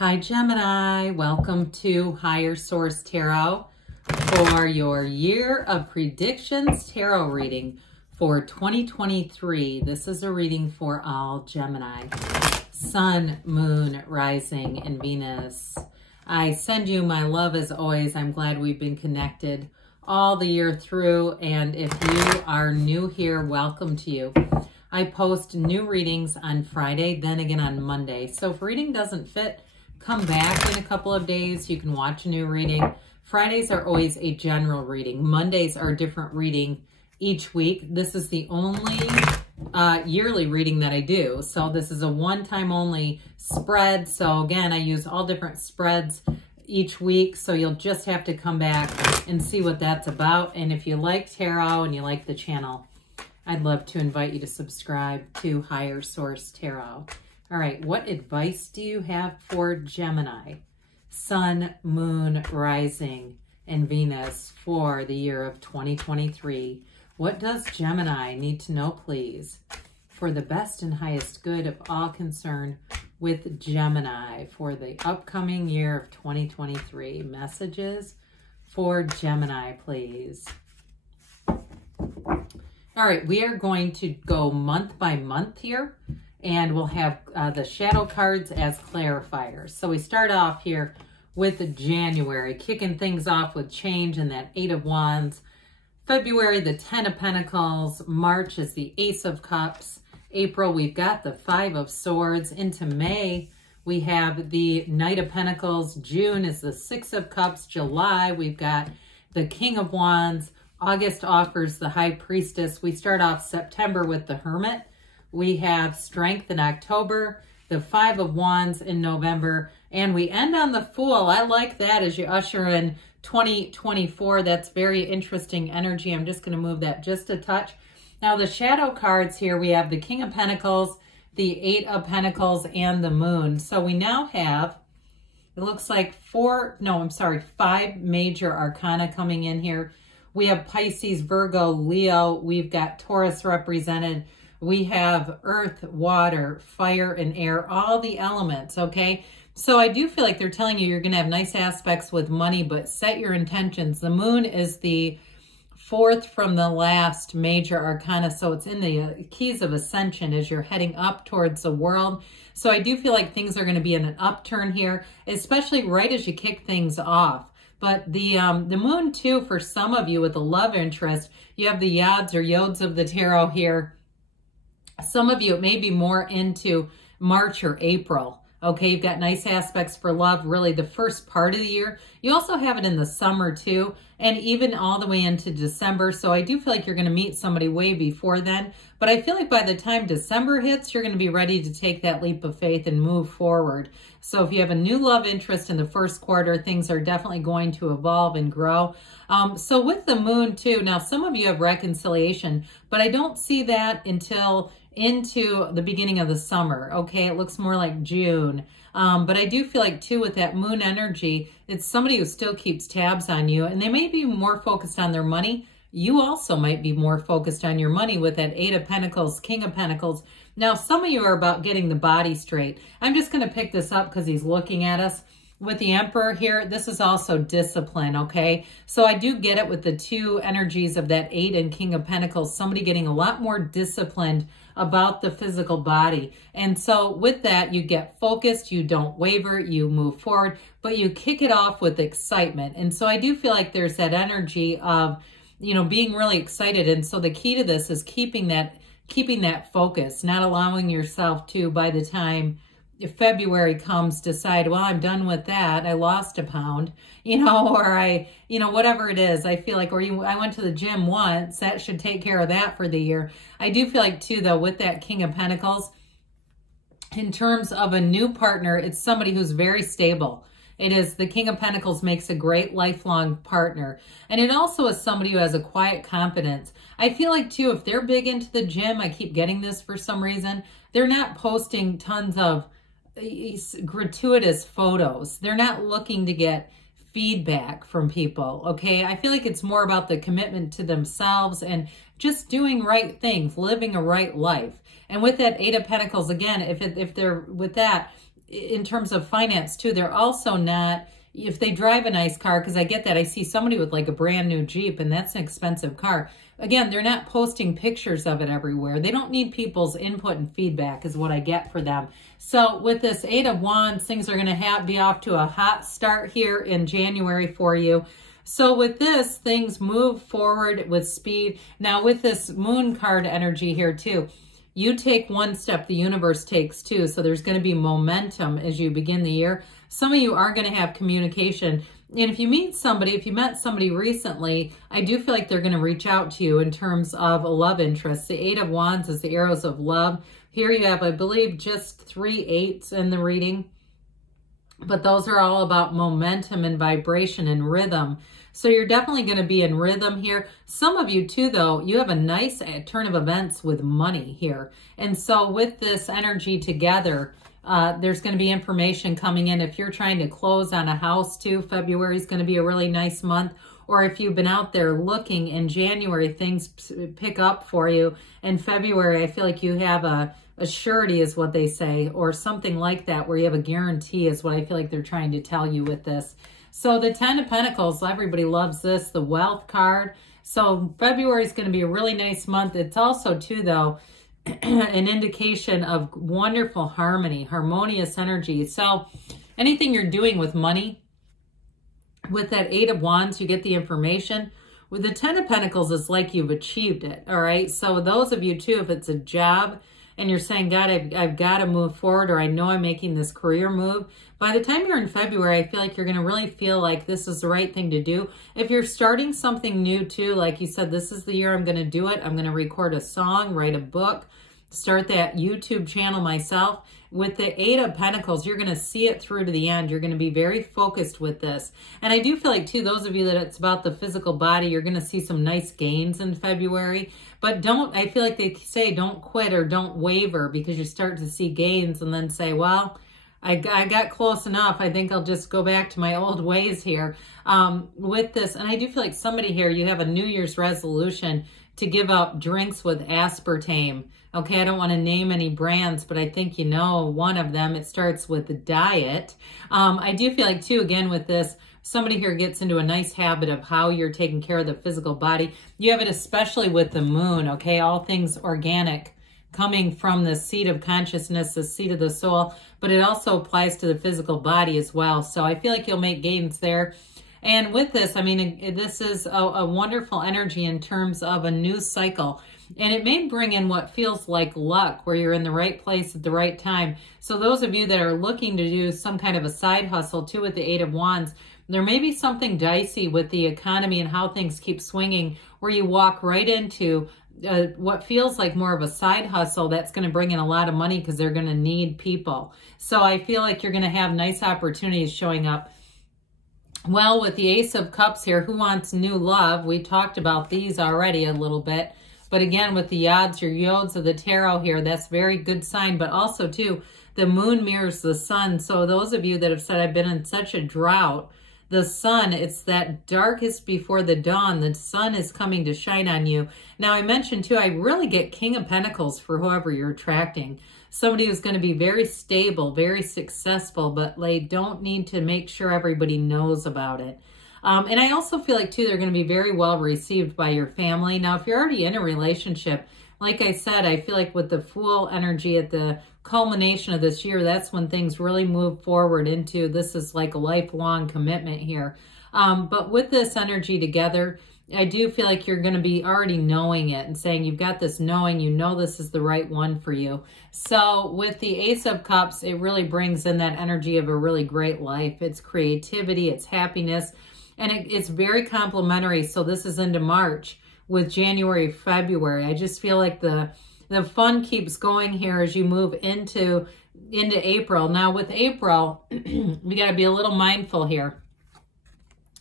Hi Gemini, welcome to Higher Source Tarot for your Year of Predictions Tarot reading for 2023. This is a reading for all Gemini. Sun, Moon, Rising, and Venus. I send you my love as always. I'm glad we've been connected all the year through, and if you are new here, welcome to you. I post new readings on Friday, then again on Monday. So if reading doesn't fit, come back in a couple of days. You can watch a new reading. Fridays are always a general reading. Mondays are a different reading each week. This is the only yearly reading that I do. So this is a one-time only spread. So again, I use all different spreads each week. So you'll just have to come back and see what that's about. And if you like tarot and you like the channel, I'd love to invite you to subscribe to Higher Source Tarot. All right, what advice do you have for Gemini? Sun, Moon, Rising, and Venus for the year of 2023. What does Gemini need to know, please, for the best and highest good of all concerned with Gemini for the upcoming year of 2023? Messages for Gemini, please. All right, we are going to go month by month here. And we'll have the shadow cards as clarifiers. So we start off here with January, kicking things off with change and that 8 of Wands. February, the 10 of Pentacles. March is the Ace of Cups. April, we've got the 5 of Swords. Into May, we have the Knight of Pentacles. June is the 6 of Cups. July, we've got the King of Wands. August offers the High Priestess. We start off September with the Hermit. We have Strength in October, the 5 of Wands in November, and we end on the Fool. I like that as you usher in 2024. That's very interesting energy. I'm just going to move that just a touch. Now, the shadow cards here, we have the King of Pentacles, the 8 of Pentacles, and the Moon. So we now have, it looks like 5 major arcana coming in here. We have Pisces, Virgo, Leo. We've got Taurus represented. We have earth, water, fire, and air, all the elements, okay? So I do feel like they're telling you you're going to have nice aspects with money, but set your intentions. The Moon is the 4th from the last major arcana, so it's in the keys of ascension as you're heading up towards the world. So I do feel like things are going to be in an upturn here, especially right as you kick things off. But the Moon, too, for some of you with a love interest, you have the Yods or Yods of the tarot here. Some of you, it may be more into March or April. Okay, you've got nice aspects for love, really the first part of the year. You also have it in the summer too, and even all the way into December. So I do feel like you're going to meet somebody way before then. But I feel like by the time December hits, you're going to be ready to take that leap of faith and move forward. So if you have a new love interest in the first quarter, things are definitely going to evolve and grow. So with the Moon too, now some of you have reconciliation, but I don't see that until into the beginning of the summer. Okay, it looks more like June. But I do feel like too with that Moon energy, it's somebody who still keeps tabs on you, and they may be more focused on their money. You also might be more focused on your money with that 8 of Pentacles, King of Pentacles. Now, some of you are about getting the body straight. I'm just going to pick this up because he's looking at us. With the Emperor here, this is also discipline, okay? So I do get it with the 2 energies of that 8 and King of Pentacles, somebody getting a lot more disciplined about the physical body. And so with that, you get focused, you don't waver, you move forward, but you kick it off with excitement. And so I do feel like there's that energy of, you know, being really excited. And so the key to this is keeping that focus, not allowing yourself to, by the time if February comes, decide, well, I'm done with that. I lost a pound, you know, or whatever it is. I feel like, I went to the gym once, that should take care of that for the year. I do feel like too, though, with that King of Pentacles, in terms of a new partner, it's somebody who's very stable. It is the King of Pentacles makes a great lifelong partner. And it also is somebody who has a quiet confidence. I feel like too, if they're big into the gym, I keep getting this for some reason, they're not posting tons of gratuitous photos. They're not looking to get feedback from people, okay? I feel like it's more about the commitment to themselves and just doing right things, living a right life. And with that 8 of Pentacles, again, if they're with that, in terms of finance too, they're also not, if they drive a nice car, because I get that. I see somebody with like a brand new Jeep, and that's an expensive car. Again, they're not posting pictures of it everywhere. They don't need people's input and feedback is what I get for them. So with this 8 of Wands, things are going to be off to a hot start here in January for you. So with this, things move forward with speed. Now with this Moon card energy here too, you take one step, the universe takes two. So there's going to be momentum as you begin the year. Some of you are going to have communication. And if you meet somebody, if you met somebody recently, I do feel like they're going to reach out to you in terms of a love interest. The 8 of Wands is the arrows of love. Here you have, I believe, just 3 8s in the reading. But those are all about momentum and vibration and rhythm. So you're definitely going to be in rhythm here. Some of you too, though, you have a nice turn of events with money here. And so with this energy together, there's going to be information coming in. If you're trying to close on a house too, February is going to be a really nice month. Or if you've been out there looking in January, things pick up for you. In February, I feel like you have a surety is what they say, or something like that, where you have a guarantee is what I feel like they're trying to tell you with this. So the 10 of Pentacles, everybody loves this, the wealth card. So February is going to be a really nice month. It's also too, though, an indication of wonderful harmony, harmonious energy. So anything you're doing with money, with that 8 of Wands, you get the information. With the 10 of Pentacles, it's like you've achieved it, all right? So those of you too, if it's a job and you're saying, God, I've got to move forward, or I know I'm making this career move, by the time you're in February, I feel like you're going to really feel like this is the right thing to do. If you're starting something new too, like you said, this is the year I'm going to do it. I'm going to record a song, write a book, start that YouTube channel myself. With the 8 of Pentacles, you're going to see it through to the end. You're going to be very focused with this. And I do feel like, too, those of you that it's about the physical body, you're going to see some nice gains in February. But don't, I feel like they say don't quit or don't waver, because you start to see gains and then say, well, I got close enough. I think I'll just go back to my old ways here with this. And I do feel like somebody here, you have a New Year's resolution to give up drinks with aspartame. Okay, I don't want to name any brands, but I think you know one of them. It starts with the diet. I do feel like, too, again, with this, somebody here gets into a nice habit of how you're taking care of the physical body. You have it especially with the moon, okay? All things organic coming from the seat of consciousness, the seat of the soul, but it also applies to the physical body as well. So I feel like you'll make gains there. And with this, I mean, this is a wonderful energy in terms of a new cycle. And it may bring in what feels like luck, where you're in the right place at the right time. So those of you that are looking to do some kind of a side hustle too with the 8 of Wands, there may be something dicey with the economy and how things keep swinging, where you walk right into what feels like more of a side hustle that's going to bring in a lot of money, because they're going to need people. So I feel like you're going to have nice opportunities showing up. Well, with the Ace of Cups here, who wants new love? We talked about these already a little bit. But again, with the yods, your yods of the tarot here, that's very good sign. But also, too, the moon mirrors the sun. So those of you that have said, I've been in such a drought, the sun, it's that darkest before the dawn. The sun is coming to shine on you. Now, I mentioned, too, I really get King of Pentacles for whoever you're attracting. Somebody who's going to be very stable, very successful, but they don't need to make sure everybody knows about it. And I also feel like, too, they're going to be very well received by your family. Now, if you're already in a relationship, like I said, I feel like with the Fool energy at the culmination of this year, that's when things really move forward into, this is like a lifelong commitment here. But with this energy together, I do feel like you're going to be already knowing it and saying you've got this knowing, you know this is the right one for you. So with the Ace of Cups, it really brings in that energy of a really great life. It's creativity, it's happiness, and it's very complementary. So this is into March with January, February. I just feel like the fun keeps going here as you move into April. Now with April, we got to be a little mindful here.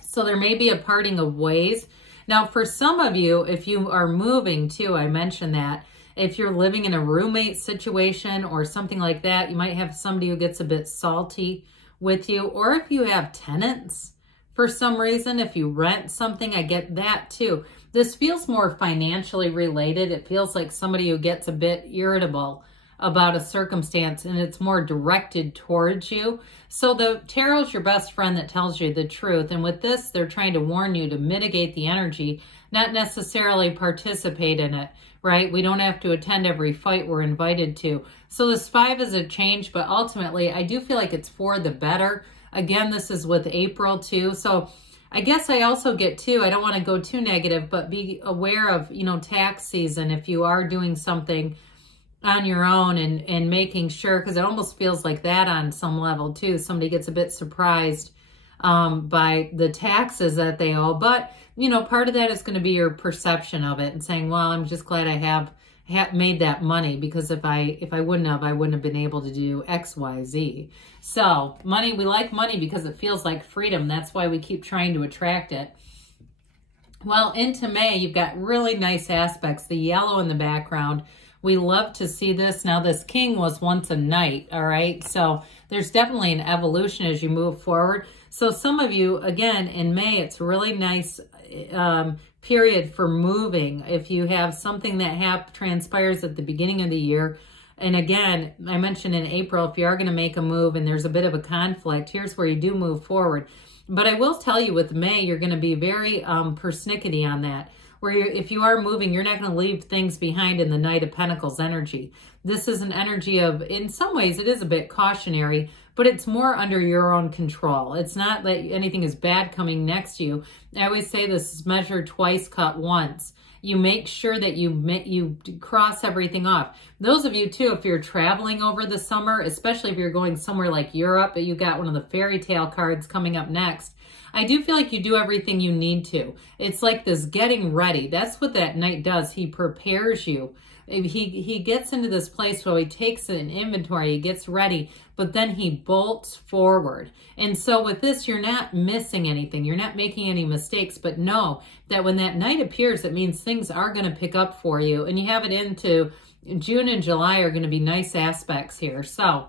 So there may be a parting of ways. Now, for some of you, if you are moving too, I mentioned that, if you're living in a roommate situation or something like that, you might have somebody who gets a bit salty with you. Or if you have tenants for some reason, if you rent something, I get that too. This feels more financially related. It feels like somebody who gets a bit irritable about a circumstance and it's more directed towards you. So the tarot's your best friend that tells you the truth. And with this, they're trying to warn you to mitigate the energy, not necessarily participate in it, right? We don't have to attend every fight we're invited to. So this 5 is a change, but ultimately I do feel like it's for the better. Again, this is with April too. So I guess I also get too, I don't want to go too negative, but be aware of, you know, tax season if you are doing something on your own and making sure, because it almost feels like that on some level too. Somebody gets a bit surprised by the taxes that they owe. But, you know, part of that is going to be your perception of it and saying, well, I'm just glad I have made that money, because if I wouldn't have been able to do X, Y, Z. So money, we like money because it feels like freedom. That's why we keep trying to attract it. Well, into May, you've got really nice aspects. The yellow in the background. We love to see this. Now, this king was once a knight, all right? So there's definitely an evolution as you move forward. So some of you, again, in May, it's a really nice period for moving. If you have something that transpires at the beginning of the year, and again, I mentioned in April, if you are going to make a move and there's a bit of a conflict, here's where you do move forward. But I will tell you with May, you're going to be very persnickety on that. Where if you are moving, you're not going to leave things behind in the Knight of Pentacles energy. This is an energy of, in some ways, it is a bit cautionary, but it's more under your own control. It's not that anything is bad coming next to you. I always say this is measure twice, cut once. You make sure that you cross everything off. Those of you, too, if you're traveling over the summer, especially if you're going somewhere like Europe, you got one of the fairy tale cards coming up next. I do feel like you do everything you need to. It's like this getting ready. That's what that knight does. He prepares you. He gets into this place where he takes an inventory, he gets ready, but then he bolts forward. And so with this, you're not missing anything. You're not making any mistakes, but know that when that knight appears, it means things are going to pick up for you. And you have it into June and July are going to be nice aspects here. So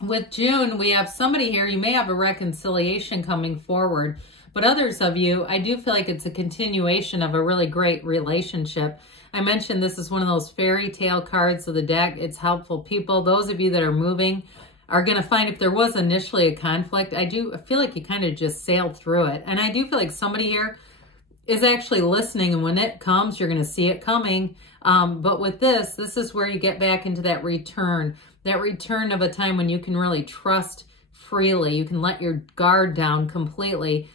with June, we have somebody here, you may have a reconciliation coming forward, but others of you, I do feel like it's a continuation of a really great relationship. I mentioned this is one of those fairy tale cards of the deck. It's helpful people. Those of you that are moving are going to find if there was initially a conflict, I feel like you kind of just sailed through it. And I do feel like somebody here is actually listening, and when it comes, you're going to see it coming. But with this is where you get back into that return of a time when you can really trust freely. You can let your guard down completely.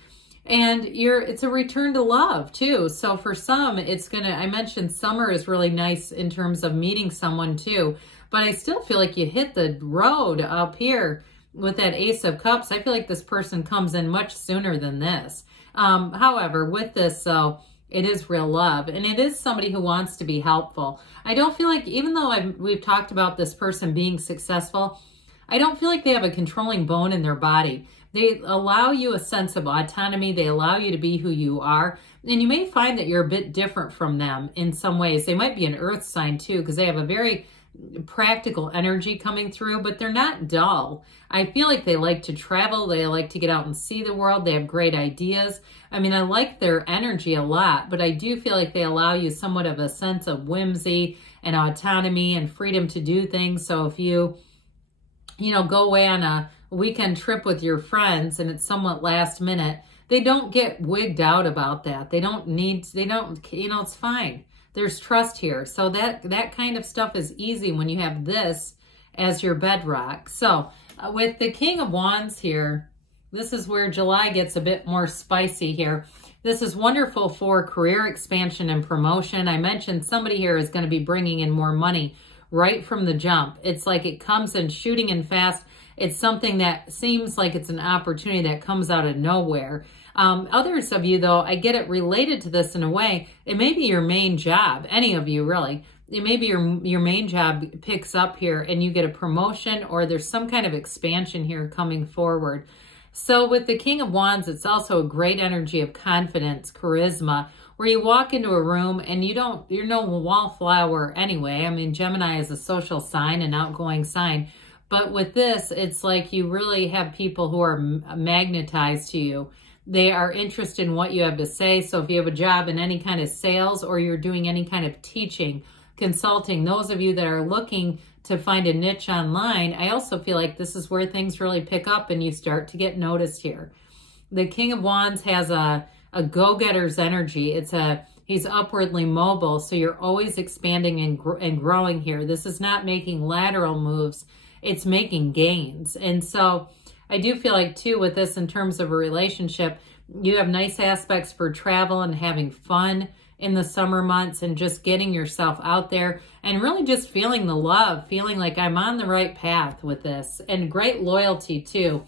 And it's a return to love too. So for some, I mentioned summer is really nice in terms of meeting someone too, but I still feel like you hit the road up here with that Ace of Cups. I feel like this person comes in much sooner than this. However, with this, though, it is real love, and it is somebody who wants to be helpful. I don't feel like, even though we've talked about this person being successful, I don't feel like they have a controlling bone in their body. They allow you a sense of autonomy. They allow you to be who you are. And you may find that you're a bit different from them in some ways. They might be an earth sign too, because they have a very practical energy coming through, but they're not dull. I feel like they like to travel. They like to get out and see the world. They have great ideas. I mean, I like their energy a lot, but I do feel like they allow you somewhat of a sense of whimsy and autonomy and freedom to do things. So if you go away on a weekend trip with your friends and it's somewhat last minute, they don't get wigged out about that. It's fine. There's trust here. So that kind of stuff is easy when you have this as your bedrock. So with the King of Wands here, this is where July gets a bit more spicy here. This is wonderful for career expansion and promotion. I mentioned somebody here is going to be bringing in more money right from the jump. It's like it comes in shooting and fast. It's something that seems like it's an opportunity that comes out of nowhere. Others of you, though, I get it related to this in a way. It may be your main job. Any of you, really. It may be your main job picks up here and you get a promotion, or there's some kind of expansion here coming forward. So with the King of Wands, it's also a great energy of confidence, charisma, where you walk into a room and you're no wallflower anyway. I mean, Gemini is a social sign, an outgoing sign. But with this, it's like you really have people who are magnetized to you. They are interested in what you have to say. So if you have a job in any kind of sales or you're doing any kind of teaching, consulting. Those of you that are looking to find a niche online, I also feel like this is where things really pick up and you start to get noticed here. The King of Wands has a go-getter's energy. He's upwardly mobile, so you're always expanding and growing here. This is not making lateral moves. It's making gains. And so I do feel like, too, with this in terms of a relationship, you have nice aspects for travel and having fun in the summer months and just getting yourself out there and really just feeling the love, feeling like I'm on the right path with this. And great loyalty, too,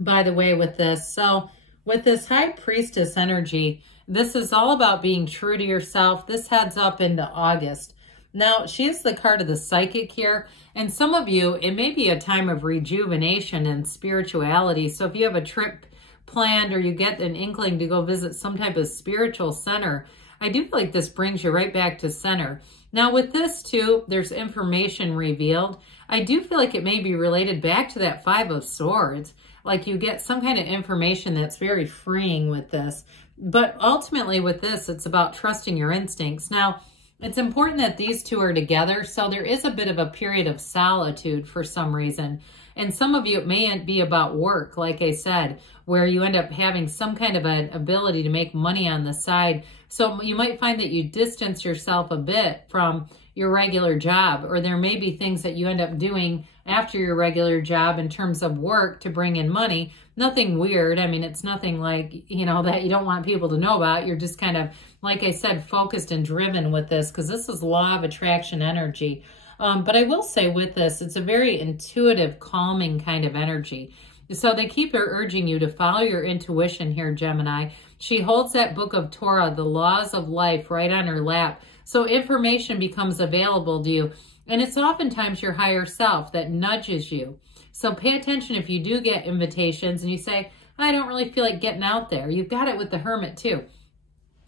by the way, with this. So with this High Priestess energy, this is all about being true to yourself. This heads up into August. Now, she is the card of the psychic here. And some of you, it may be a time of rejuvenation and spirituality. So if you have a trip planned or you get an inkling to go visit some type of spiritual center, I do feel like this brings you right back to center. Now with this too, there's information revealed. I do feel like it may be related back to that Five of Swords. Like you get some kind of information that's very freeing with this. But ultimately with this, it's about trusting your instincts. Now, it's important that these two are together. So there is a bit of a period of solitude for some reason. And some of you, it may be about work, like I said, where you end up having some kind of an ability to make money on the side. So you might find that you distance yourself a bit from your regular job, or there may be things that you end up doing after your regular job in terms of work to bring in money. Nothing weird. I mean, it's nothing like, you know, that you don't want people to know about. You're just kind of, like I said, focused and driven with this because this is law of attraction energy. But I will say with this, it's a very intuitive, calming kind of energy. So they keep urging you to follow your intuition here, Gemini. She holds that book of Torah, the laws of life, right on her lap. So information becomes available to you. And it's oftentimes your higher self that nudges you. So pay attention if you do get invitations and you say, I don't really feel like getting out there. You've got it with the Hermit too.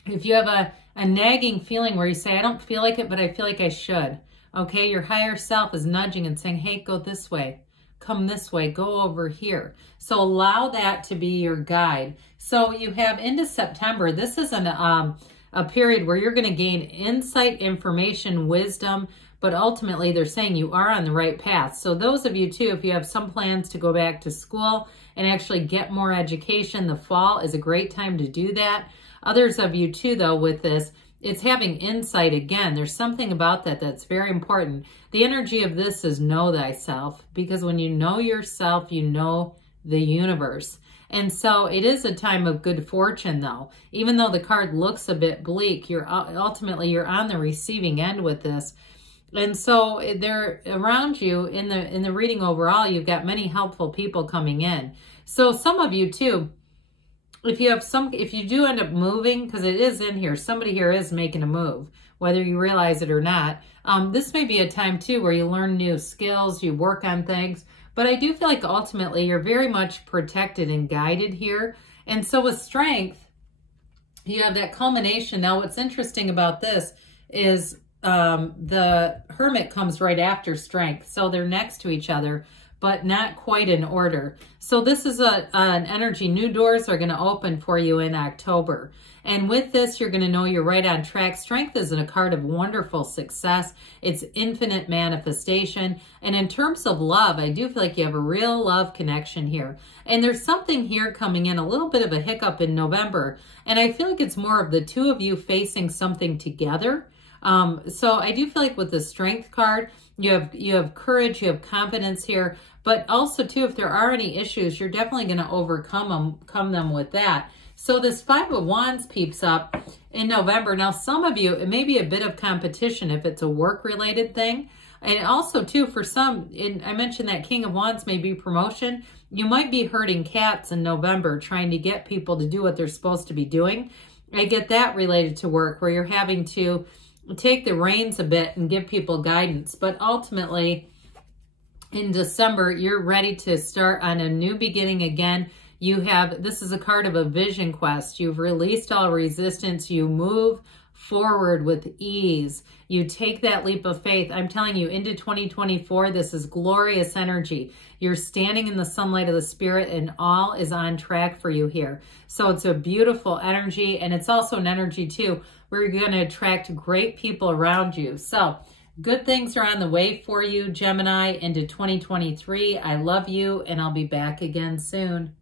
If you have a nagging feeling where you say, I don't feel like it, but I feel like I should. Okay, your higher self is nudging and saying, hey, go this way. Come this way, go over here. So allow that to be your guide. So you have into September, this is a period where you're going to gain insight, information, wisdom, but ultimately they're saying you are on the right path. So those of you too, if you have some plans to go back to school and actually get more education, the fall is a great time to do that. Others of you too, though, with this, it's having insight again. There's something about that that's very important. The energy of this is know thyself, because when you know yourself, you know the universe. And so it is a time of good fortune, though. Even though the card looks a bit bleak, ultimately you're on the receiving end with this. And so they're around you in the reading overall, you've got many helpful people coming in. So some of you too, if you do end up moving, because it is in here, somebody here is making a move, whether you realize it or not. This may be a time too where you learn new skills, you work on things, but I do feel like ultimately you're very much protected and guided here. And so with strength, you have that culmination. Now what's interesting about this is the Hermit comes right after strength. So they're next to each other, but not quite in order. So this is an energy. New doors are going to open for you in October. And with this, you're going to know you're right on track. Strength is a card of wonderful success. It's infinite manifestation. And in terms of love, I do feel like you have a real love connection here. And there's something here coming in, a little bit of a hiccup in November. And I feel like it's more of the two of you facing something together. So I do feel like with the Strength card, you have courage, you have confidence here, but also too, if there are any issues, you're definitely going to overcome them with that. So this Five of Wands peeps up in November. Now, some of you, it may be a bit of competition if it's a work-related thing. And also too, for some, I mentioned that King of Wands may be promotion. You might be herding cats in November, trying to get people to do what they're supposed to be doing. I get that related to work, where you're having to take the reins a bit and give people guidance. But ultimately, in December, you're ready to start on a new beginning again. This is a card of a vision quest. You've released all resistance. You move forward with ease. You take that leap of faith. I'm telling you, into 2024, this is glorious energy. You're standing in the sunlight of the spirit and all is on track for you here. So it's a beautiful energy, and it's also an energy too where you're going to attract great people around you. So good things are on the way for you, Gemini, into 2023. I love you, and I'll be back again soon.